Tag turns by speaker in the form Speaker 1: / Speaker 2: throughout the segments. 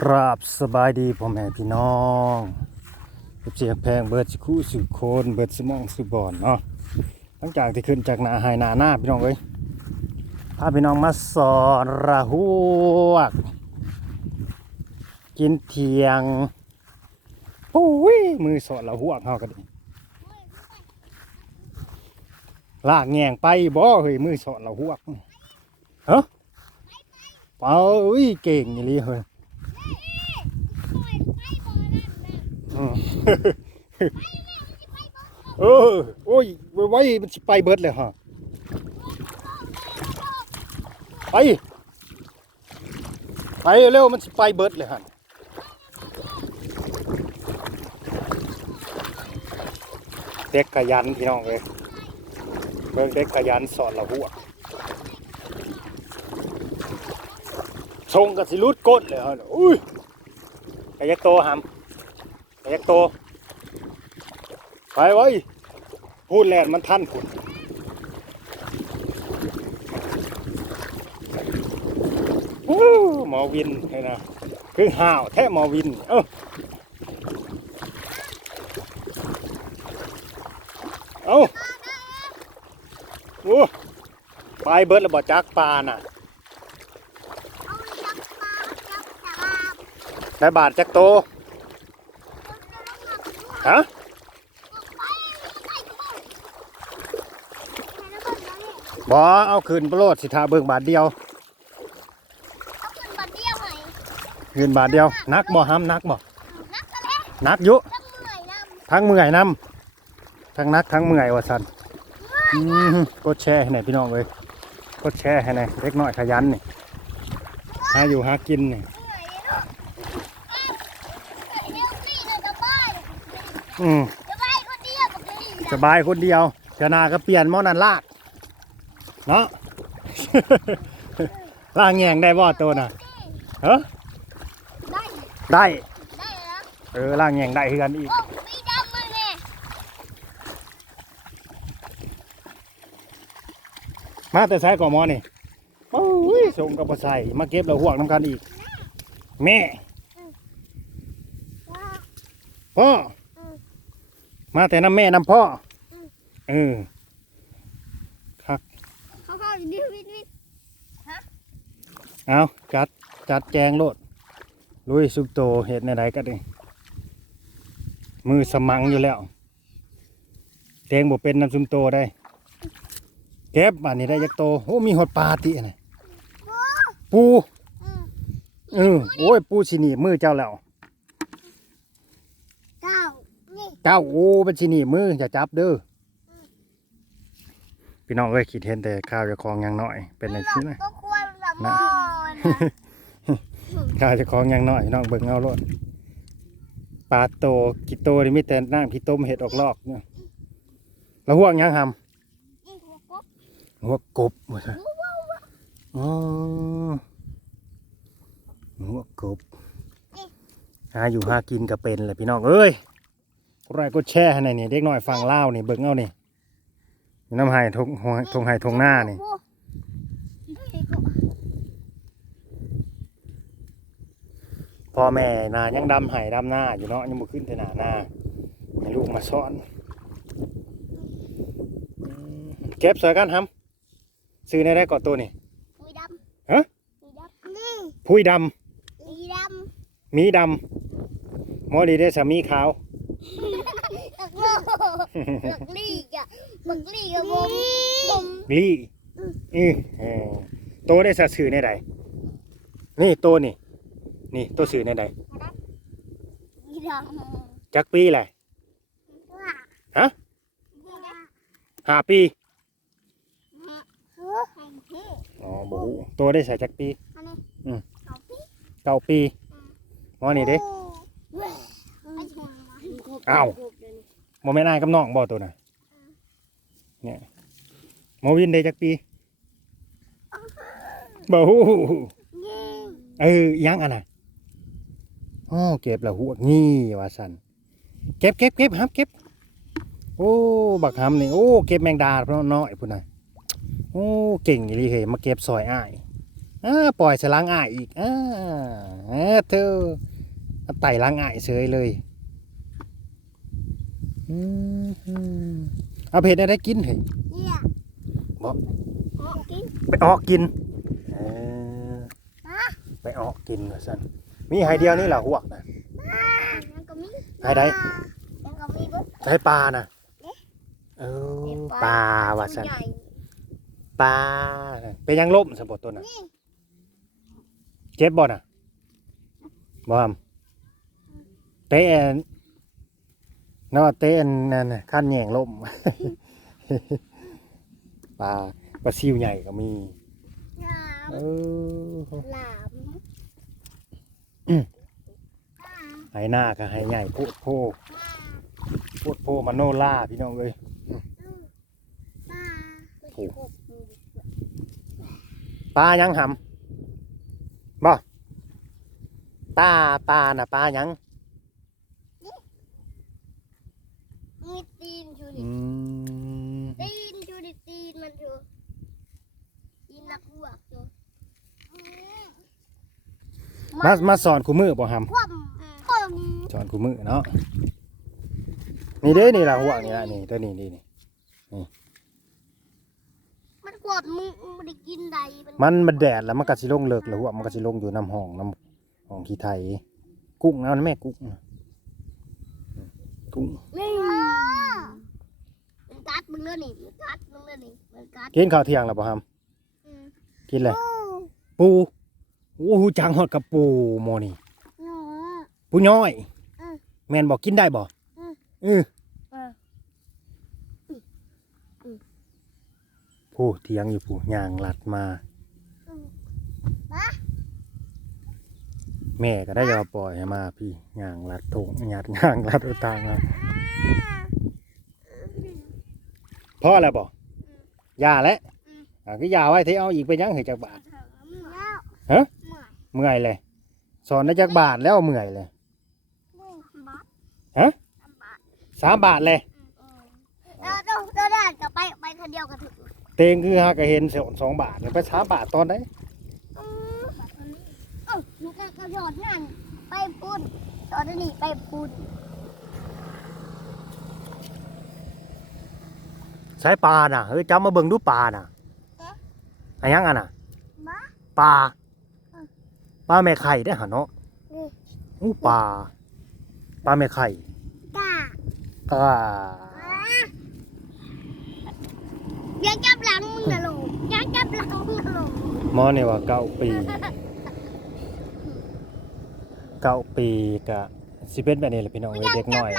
Speaker 1: กราบสบายดีพ่อแม่พี่น้องเจียงแพงเบิดสคู่สุโคนเบิดสมองสุบอนเนาะหลังจากที่ขึ้นจากนาหายนาหน้าพี่น้องเอ้ยพาพี่น้องมาสอนระหวก กินเทียงโอ้ยมือสอนระหวกเฮากันดิลากแงงไปบ่เฮ้ยมือสอนระหวกเฮ้เป้าอุ้ยเก่งอย่างนี้เฮ้ย อืม เออโอ้ยไว้ไว้มันสิไปเบิดเลยฮะไปไปเร็วมันสิไปเบิดเลยฮะเด็กขยันพี่น้องเลยเบิ่งเด็กขยันสอนละหัวชงกับสิรุดก้นเลยฮะอุ้ยกระยักโตหำ เล็กโต ไปไว้ยพูดแลนมันท่านคุณอู้หมอวินเห็นนะคือห่าวแท้หมอวิน เอ้าเอ้าโอ้ไปเบิดแล้วบ่จักปลาน่ะได้บาทจักโต ฮะบ่เอาคืนโปรดสิทาเบิ่งบาทเดียวคืนบาทเดียวนักบ่ห้ำนักบ่นักอยุทั้งเมื่อยนำทั้งนักทั้งเมื่อยว่าสันอืมกดแชร์ให้หน่อยพี่น้องเลยกดแชร์ให้หน่อยเล็กน้อยขยันนี่หาอยู่หากินนี่ อืมสบายคนเดียวเจานาก็เปลี่ยนหมอนันลากเนาะ ลากแงงได้บ่ตัวน่ะเฮ้ได้เออลากแงงได้คือกันอีกมาแต่ใช้ก่อหมอนี่โอ้ยส่งกับบ่ใส่มาเก็บแล้วห่วงน้ำกันอีก แม่ พ่อ มาแต่น้ำแม่น้ำพ่อเออเอาจัดจัดแจงโลดลุยสุกโตเห็ดในไหนกันดิมือสมังอยู่แล้วแตงบ่เป็นน้ำซุมโตได้ เก็บอันนี้ได้ยักโตโอ้มีหดปลาติอันนะปู เออ โอ้ย ปูชิหนีบมือเจ้าแล้ว เจ้าโอ้เป็นชิหนีบมืออย่าจับเด้อพี่น้องเอ้ยคิดเห็นแต่ข้าวจะคลองยังน้อย เป็นอะไรที่ไหน
Speaker 2: ก็ควรแบบมอน
Speaker 1: ข้าวจะคลองยังน้อยพี่น้องเบิ่งเอาโลดปลาโตกิโตนี่มีแต่น้ำพี่ต้มเห็ดออกลอกเนี่ยแล้วห่วงยังหำหัวกบว่าซะอ๋อหัวกบหาอยู่หากินก็เป็นแหละพี่น้องเอ้ย กดไลค์กดแชร์ให้หน่อยนี่เด็กน้อยฟังเล่าวนี่เบิ่งเอานี่น้ำไห้ทงทงไห้ทงหน้านี่พ่อแม่นายังดำไห้ดำหน้าอยู่เนาะยังบ่ขึ้นแต่หน้าหน้าให้ลูกมาสอนอืมเก็บสวยกันทำซื้อในได้ก่อนตัวนี่
Speaker 2: มีดำ
Speaker 1: ฮะ
Speaker 2: มีดำนี่
Speaker 1: พุยด
Speaker 2: มีดำ
Speaker 1: มีดำหมอดีได้สามีขาวำ
Speaker 2: บักโง่ บักลี่กะบักลี่กับผมผม
Speaker 1: ลี่อือเออโตได้สะสื่อในใดนี่โตนี่ นี่โตสื่อในใด
Speaker 2: มีดำ
Speaker 1: จักปีแหละ
Speaker 2: ว่า
Speaker 1: ฮะห้าปี
Speaker 2: เฮ้ยเฮ้ย
Speaker 1: อ๋อบูโตได้ใส่จักปี
Speaker 2: อันนี้
Speaker 1: อืม
Speaker 2: เอาพี่
Speaker 1: เก้าปีหมอนี่เด้
Speaker 2: เว้ยไม่ชน
Speaker 1: อ้าว โมแม่นายกับน้องบ่ตัวน่ะเนี่ยหมอวินได้จักปีบ่ฮู้
Speaker 2: ยิง
Speaker 1: เอออิหยังอันน่ะอ๋อเก็บแล้วหัวงี้ว่าซั่นเก็บเก็บเก็บครับเก็บโอ้บักหำนี่โอ้เก็บแมงดาเพราะน้อยพุ่นน่ะโอ้เก่งอีหลีเฮ้ยมาเก็บซอยอ้ายอ่าปล่อยสล้างอ่ายอีกอ่าเออเธอเอาไต่ล้างอ่ายเฉยเลยอืมอืม เอาเผ็ดได้กินเถอะ
Speaker 2: เนี่ย
Speaker 1: บอก
Speaker 2: ออกกิน
Speaker 1: ไปออกกินเออ
Speaker 2: ฮะ
Speaker 1: ไปออกกินว่าซั่นมีไฮเดียวนี่แหละหวกนะ
Speaker 2: ยังก็มี
Speaker 1: ไฮใด
Speaker 2: ยังก็มีบุ๊
Speaker 1: ไฮปลานะเออปลาว่าซั่น
Speaker 2: ใหญ่
Speaker 1: ปลาน่ะเป็นยังล่มสมบตัวน่ะเจ็บบ่น่ะบ่ทำเตะอั นเนาะเตะอันนั่นน่ะขั้นแยงล่มปลาปลาซิวใหญ่ก็มี
Speaker 2: หลาม
Speaker 1: เออ
Speaker 2: หลาม
Speaker 1: ไหหน้าก็ไหใหญ่โพดโพโพดโพมาโนล่าพี่น้องเอ้ย
Speaker 2: ปลา
Speaker 1: ปลายังหำบ่ปลาปลาน่ะปลายัง
Speaker 2: มี ตีนชูดิ
Speaker 1: อืม
Speaker 2: ตีนชูดิตีนมันชูตีนนักบวกชู
Speaker 1: มามาสอนคู่มือบ่ห
Speaker 2: คว่ำคว่ำ
Speaker 1: สอนคู่มือเนาะนี่เด้นี่ล่ะหัวนี่ล่ะนี่ตัวนี้นี่นี่ำ
Speaker 2: มันกดมึงไม่ได้กินใด
Speaker 1: มันมันแดดแล้วมันก็สิลงเลิกแล้วหัวมันก็สิลงอยู่น้ำห้องน้ำห้องขี้ไทยกุ้งเอานะแม่กุ้งกุ้ง
Speaker 2: นี่มัน กัดมึงเลยนี่มันกัดมึงเลยนี่มันกัด
Speaker 1: กินข้าวเที่ยงแล้วบ่ห
Speaker 2: อืมำ
Speaker 1: กินเลย
Speaker 2: โอ้
Speaker 1: ปูโอ้โหจังฮอดกับปูโมนี่
Speaker 2: หนู
Speaker 1: ปูน้อย
Speaker 2: อืม
Speaker 1: แม่นบอกกินได้บ่
Speaker 2: อืม
Speaker 1: เออ
Speaker 2: เออ
Speaker 1: ผู้เถียงอยู่ผู้ย่างลัดมา
Speaker 2: อืมมา
Speaker 1: แม่ก็ได้ยอปล่อยให้มาพี่ย่างลัดทงหยาดย่างลัดเอาตางมา พ่อแล้วบ่ยาแล้วอะก็ยาไว้ที่เอาอีกไปยังให้จักบาทฮะเมื่อยเลย สอนได้จักบาทแล้วเมื่อยเลยฮะสามบาทเลย
Speaker 2: เราต้องเราได้กับไปไปคนเดียวกันถึง
Speaker 1: เตงคือฮากะเห็นเสียสองบาทไปสามบาทตอนไหน
Speaker 2: เอ้าหนูก็กระโดดนั่นไปพูดตอนนี้ไปพู ด
Speaker 1: ใช้ปลาน่ะเฮ้ยจำมาเบิ่งดูปลาน่ะอะยังอะน่ะ
Speaker 2: มา
Speaker 1: ปลาปลาแม่ไข่ได้อหะเนาะ
Speaker 2: นี่
Speaker 1: อู้ปลาปลาแม่ไข่
Speaker 2: กา
Speaker 1: อ่า
Speaker 2: ยังจับหลังมึงนะลูกยังจับหลังมึงนะลูก
Speaker 1: หมอนี่ว่าเก้าปีเก้าปีกะสิเป็นแบบนี้แหละพี่น้องเอ้ยเด็กน้อย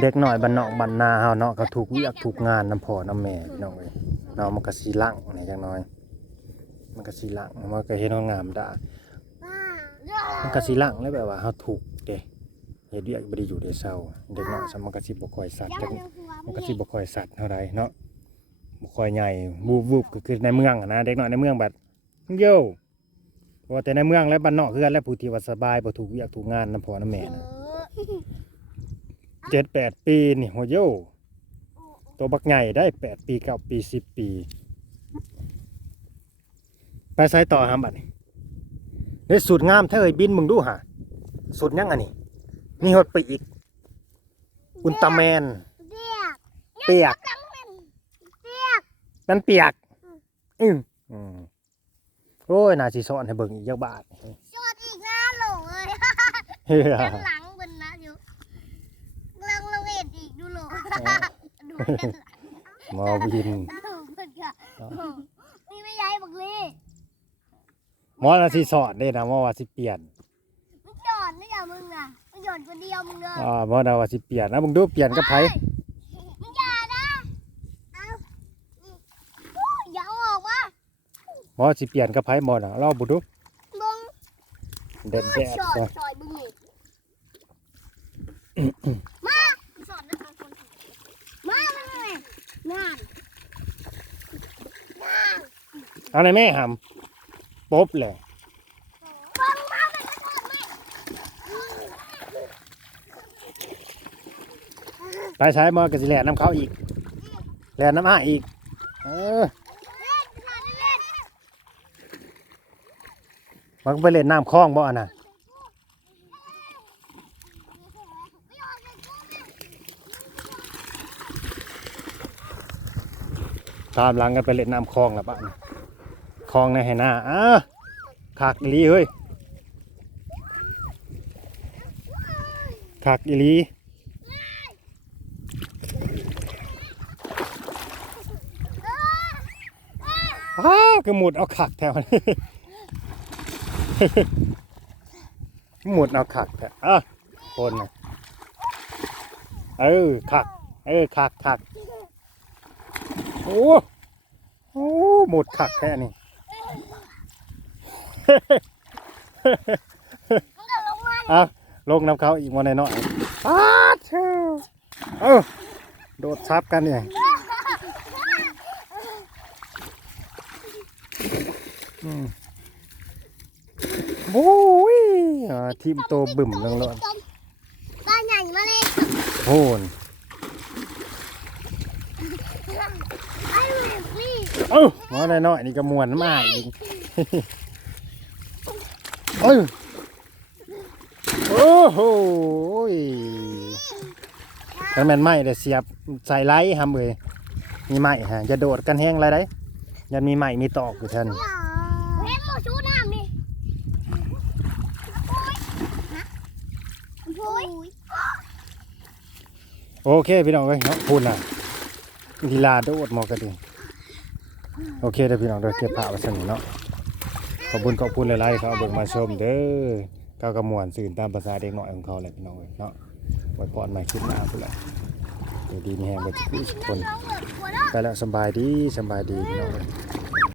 Speaker 1: เด็กหน้อยบ้านนอกบ้านนาเฮาเนาะก็ถูกเวียกถูกงานน้ำพ่อน้ำแม่พี่น้องเอ้ยเนาะมันก็สิลังนี่จังน้อย มันก็สิลังมันก็เฮ็ดเฮางามดามันก็สิลังแล้วแบบว่าเฮาถูกเด้เฮ็ดเวียกบ่ได้อยู่ได้เศร้าเด็กน้อยซะมันก็สิบ่ค่อยสัตว์จักมันก็สิบ่ค่อยสัตว์เท่าใดเนาะบ่ค่อยใหญ่วูบๆก็คือในเมืองนะเด็กน้อยในเมืองบัดโย่ว่าแต่ในเมืองและบ้านนอกคือกันและผู้ที่ว่าสบายบ่ถูกเวียกถูกงานน้ำพ่อน้ำแม่นะ เจ็ดแปดปีนี่โหโย่ตัวบักใหญ่ได้แปดปีเก้าปีสิบปี ไปไสต่อหามบัดนี้ได้สูตรงามเท่าเอ้ยบินมึงดูหาสูตรยังอันนี้ นี่ฮอดปีอีก อุลตร้าแมน
Speaker 2: เรียก
Speaker 1: เปียก
Speaker 2: หลังมันเรียก
Speaker 1: มันเปียก อืมอืมโอ้ย น่าสิสอนให้เบิ่งอีกจักบาท
Speaker 2: ชดอีกนะลูกเอ้ย
Speaker 1: เฮ้ย
Speaker 2: ด้านหลังบนนะอยู่เรื่องละเวทอีกดูโลกดูด้านหลัง
Speaker 1: ห มอวิน
Speaker 2: ดูเพื่อนค่ะนี่ไม่ย้ายบักลี่
Speaker 1: หมอน่าสิสอนเด้นะหมอว่าสิเปลี่ยน
Speaker 2: มึงจอดไม่อย่ามึงอะมึงหย่อนคนเดียวมึงเด้อ
Speaker 1: อ่าหมอน่าว่าสิเปลี่ยนนะมึงดูเปลี่ยนกับไผ
Speaker 2: เอ้ยมึงอย่านะเอานี่อู้อย่าเอาออกมา
Speaker 1: หมอสิเปลี่ยนกับไผหมอน่ะเราบ่ดู
Speaker 2: มึง
Speaker 1: เด็ดแดด
Speaker 2: ชอด
Speaker 1: ซะ
Speaker 2: ชอยมึงนี่มาสอนนะเอาคนมามามา มานั่น
Speaker 1: เอาในแม่หำป๊บเลย
Speaker 2: ไป
Speaker 1: ใช้มอก็สิแหลน้ำเขาอีกแหลน้ำอ้าอีก เออมันก็ไปเล่นน้ำคลองบ่อันน่ะ ตามหลังกันไปเล่นน้ำคลองละบ้านคลองในไหหน้าอ้าคักอีลีเฮ้ยคักอีลีอ้าก็หมุดเอาคักแถวนี้หมุดเอาคักแถวอะคนนะเออคัก เออคักคัก โอ้โอ้หมุดคักแค่นี้
Speaker 2: มันก็ลงมา
Speaker 1: เอาลงน้ำเขาอีกวันหน่อยๆอ้าเช่เออโดดซับกันเนี่ยอืมโอ้ยอ่าทีมโตบึ่มลงเลย
Speaker 2: บ้านใหญ่มาเลย
Speaker 1: โอ้น
Speaker 2: ไอ้เด็กนี่
Speaker 1: เอ้าหมอน้อยๆนี่ก็มวนมากอีกเอ้ยโอ้โหยถ้าแม่นไม้เดี๋ยวเสียบใส่ไล่ทำเลยมีไม้ฮะจะโดดกันแห้งอะไรได้ยันมีไม้มีตอกอยู่ท่าน
Speaker 2: เฮ้ยโมชูน้ำนี่โอ้ย
Speaker 1: โอเคพี่น้องเอ้ยเนาะพูดน่ะลีลาโดดหมอกันดิ โอเคเด้อพี่น้องเด้อเก็บผ้าไว้สนิทเนาะขอบคุณขอบคุณหลายๆครับเบิ่งมาชมเด้อก้าวกระมวลสื่นตามภาษาเด็กน้อยของเขาแหละพี่น้องเนาะไว้พรมาคิดหน้าพุ่นแหละเดี๋ยดีมีแหงไปทุกคน
Speaker 2: น้องเหลือหัวแล้ว
Speaker 1: ไปแล้วสบายดีสบายดีพี่น้องเอ้ย